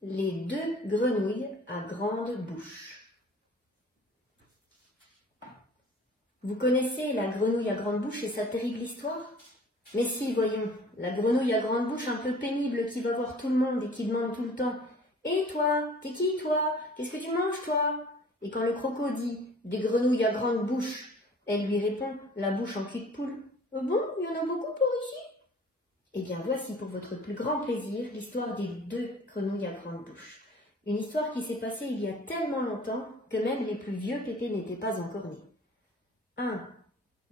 Les deux grenouilles à grande bouche. Vous connaissez la grenouille à grande bouche et sa terrible histoire? Mais si, voyons, la grenouille à grande bouche un peu pénible qui va voir tout le monde et qui demande tout le temps « Et toi, t'es qui toi? Qu'est-ce que tu manges toi ?» Et quand le croco dit « Des grenouilles à grande bouche », elle lui répond, la bouche en cul de poule « Bon, il y en a beaucoup par ici ?» Eh bien, voici pour votre plus grand plaisir l'histoire des deux grenouilles à grande bouche. Une histoire qui s'est passée il y a tellement longtemps que même les plus vieux pépés n'étaient pas encore nés. 1,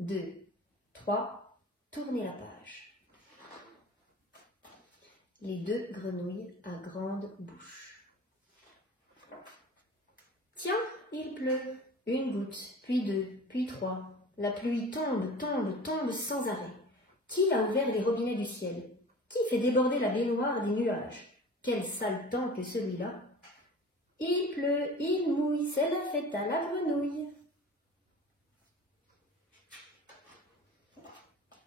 2, 3, tournez la page. Les deux grenouilles à grande bouche. Tiens, il pleut. Une goutte, puis deux, puis trois. La pluie tombe, tombe, tombe sans arrêt. Qui a ouvert les robinets du ciel? Qui fait déborder la baignoire des nuages? Quel sale temps que celui-là! Il pleut, il mouille, c'est la fête à la grenouille.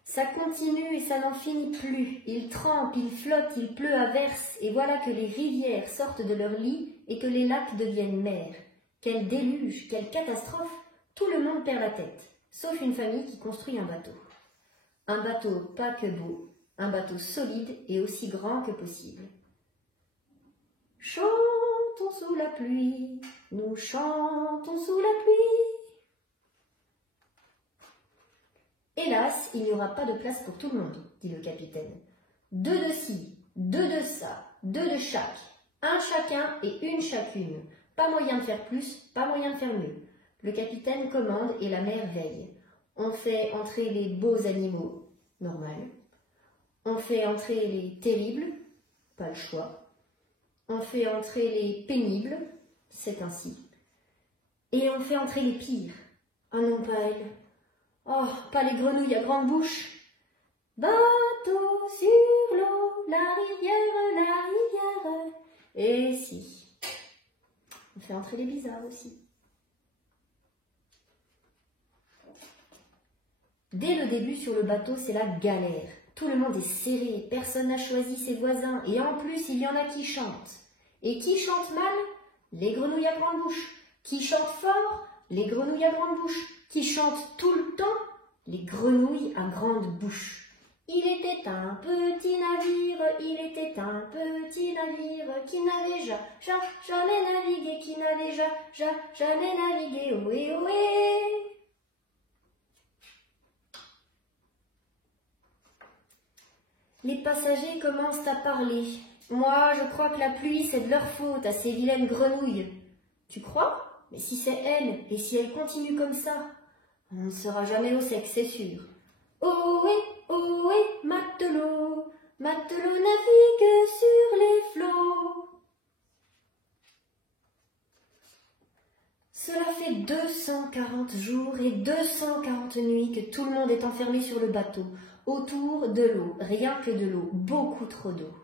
Ça continue et ça n'en finit plus. Il trempe, il flotte, il pleut à verse, et voilà que les rivières sortent de leur lit et que les lacs deviennent mer. Quel déluge, quelle catastrophe! Tout le monde perd la tête, sauf une famille qui construit un bateau. Un bateau pas que beau, un bateau solide et aussi grand que possible. Chantons sous la pluie, nous chantons sous la pluie. Hélas, il n'y aura pas de place pour tout le monde, dit le capitaine. 2 de ci, 2 de ça, 2 de chaque, un chacun et une chacune. Pas moyen de faire plus, pas moyen de faire mieux. Le capitaine commande et la mère veille. On fait entrer les beaux animaux, normal. On fait entrer les terribles, pas le choix. On fait entrer les pénibles, c'est ainsi. Et on fait entrer les pires. Ah non, pas elles. Oh, pas les grenouilles à grande bouche. Bateau sur l'eau, la rivière, la rivière. Et si. On fait entrer les bizarres aussi. Dès le début sur le bateau, c'est la galère. Tout le monde est serré, personne n'a choisi ses voisins, et en plus, il y en a qui chantent. Et qui chante mal? Les grenouilles à grande bouche. Qui chante fort? Les grenouilles à grande bouche. Qui chantent tout le temps? Les grenouilles à grande bouche. Il était un petit navire, il était un petit navire qui n'avait jamais navigué, qui n'avait jamais navigué, ohé, ohé. Les passagers commencent à parler. Moi, je crois que la pluie, c'est de leur faute, à ces vilaines grenouilles. Tu crois? Mais si c'est elles, et si elles continuent comme ça, on ne sera jamais au sec, c'est sûr. Ohé, ohé, matelot, matelot navigue sur les flots. Cela fait 240 jours et 240 nuits que tout le monde est enfermé sur le bateau, autour de l'eau, rien que de l'eau, beaucoup trop d'eau.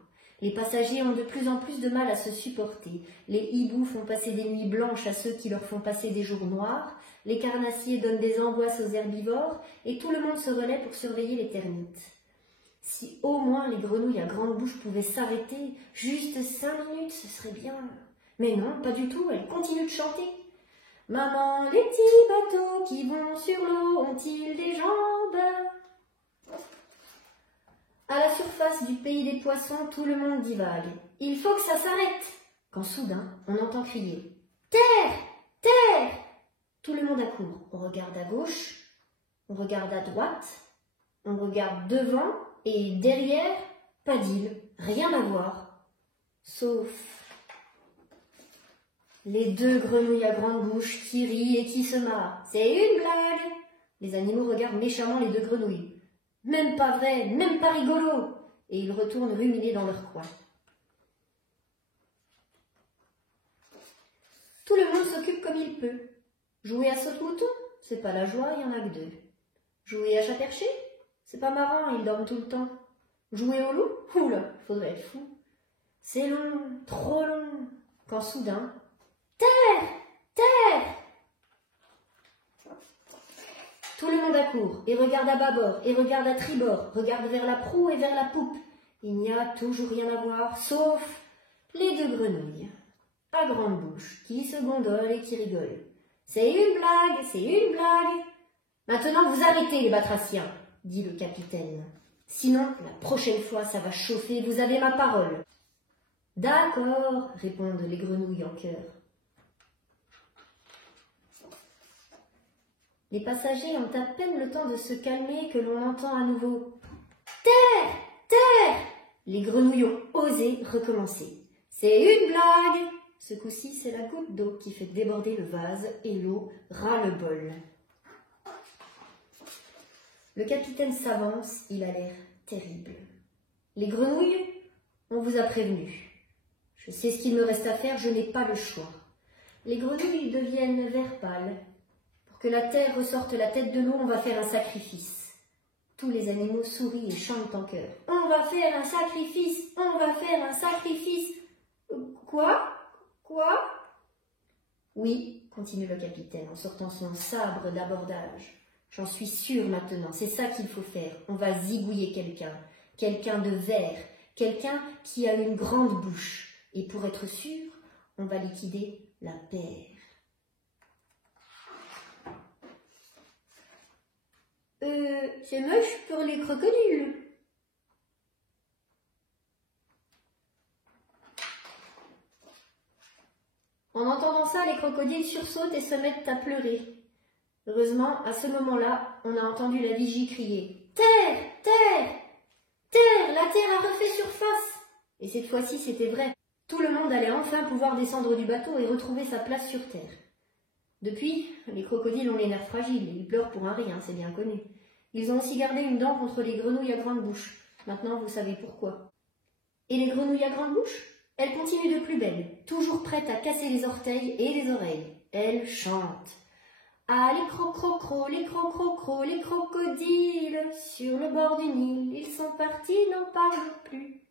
Les passagers ont de plus en plus de mal à se supporter. Les hiboux font passer des nuits blanches à ceux qui leur font passer des jours noirs. Les carnassiers donnent des angoisses aux herbivores et tout le monde se relaie pour surveiller les termites. Si au moins les grenouilles à grande bouche pouvaient s'arrêter, juste 5 minutes, ce serait bien. Mais non, pas du tout, elles continuent de chanter. Maman, les petits bateaux qui vont sur l'eau ont-ils des jambes? À la surface du pays des poissons, tout le monde divague. Il faut que ça s'arrête. Quand soudain, on entend crier « Terre! Terre !» Tout le monde accourt. On regarde à gauche, on regarde à droite, on regarde devant et derrière, pas d'île, rien à voir. Sauf les deux grenouilles à grande bouche qui rient et qui se marrent. C'est une blague. Les animaux regardent méchamment les deux grenouilles. Même pas vrai, même pas rigolo. Et ils retournent ruminer dans leur coin. Tout le monde s'occupe comme il peut. Jouer à saute-mouton, c'est pas la joie, il y en a que 2. Jouer à chat-perché, c'est pas marrant, ils dorment tout le temps. Jouer au loup, oula, faudrait être fou. C'est long, trop long. Quand soudain, terre, terre! Tout le monde accourt, et regarde à bâbord, et regarde à tribord, regarde vers la proue et vers la poupe. Il n'y a toujours rien à voir, sauf Les deux grenouilles, à grande bouche, qui se gondolent et qui rigolent. C'est une blague, c'est une blague. Maintenant vous arrêtez les batraciens, dit le capitaine. Sinon, la prochaine fois ça va chauffer, vous avez ma parole. D'accord, répondent les grenouilles en chœur. Les passagers ont à peine le temps de se calmer que l'on entend à nouveau « Terre! Terre !» Les grenouilles ont osé recommencer. « C'est une blague !» Ce coup-ci, c'est la goutte d'eau qui fait déborder le vase et l'eau ras le bol. Le capitaine s'avance, il a l'air terrible. « Les grenouilles, on vous a prévenu. Je sais ce qu'il me reste à faire, je n'ai pas le choix. » Les grenouilles deviennent vert pâle. Pour que la terre ressorte la tête de l'eau, on va faire un sacrifice. Tous les animaux sourient et chantent en chœur. « On va faire un sacrifice, on va faire un sacrifice. » Quoi? Quoi? Oui, continue le capitaine en sortant son sabre d'abordage. J'en suis sûre maintenant, c'est ça qu'il faut faire. On va zigouiller quelqu'un de vert, quelqu'un qui a une grande bouche. Et pour être sûr, on va liquider la paire. C'est moche pour les crocodiles. En entendant ça, les crocodiles sursautent et se mettent à pleurer. Heureusement, à ce moment-là, on a entendu la vigie crier « Terre! Terre! Terre! La terre a refait surface !» Et cette fois-ci, c'était vrai. Tout le monde allait enfin pouvoir descendre du bateau et retrouver sa place sur terre. Depuis, les crocodiles ont les nerfs fragiles et ils pleurent pour un rien, c'est bien connu. Ils ont aussi gardé une dent contre les grenouilles à grande bouche. Maintenant, vous savez pourquoi. Et les grenouilles à grande bouche? Elles continuent de plus belle, toujours prêtes à casser les orteils et les oreilles. Elles chantent. Ah, les crocrocros, les crocrocros, les crocodiles, sur le bord du Nil, ils sont partis, n'en parlent plus.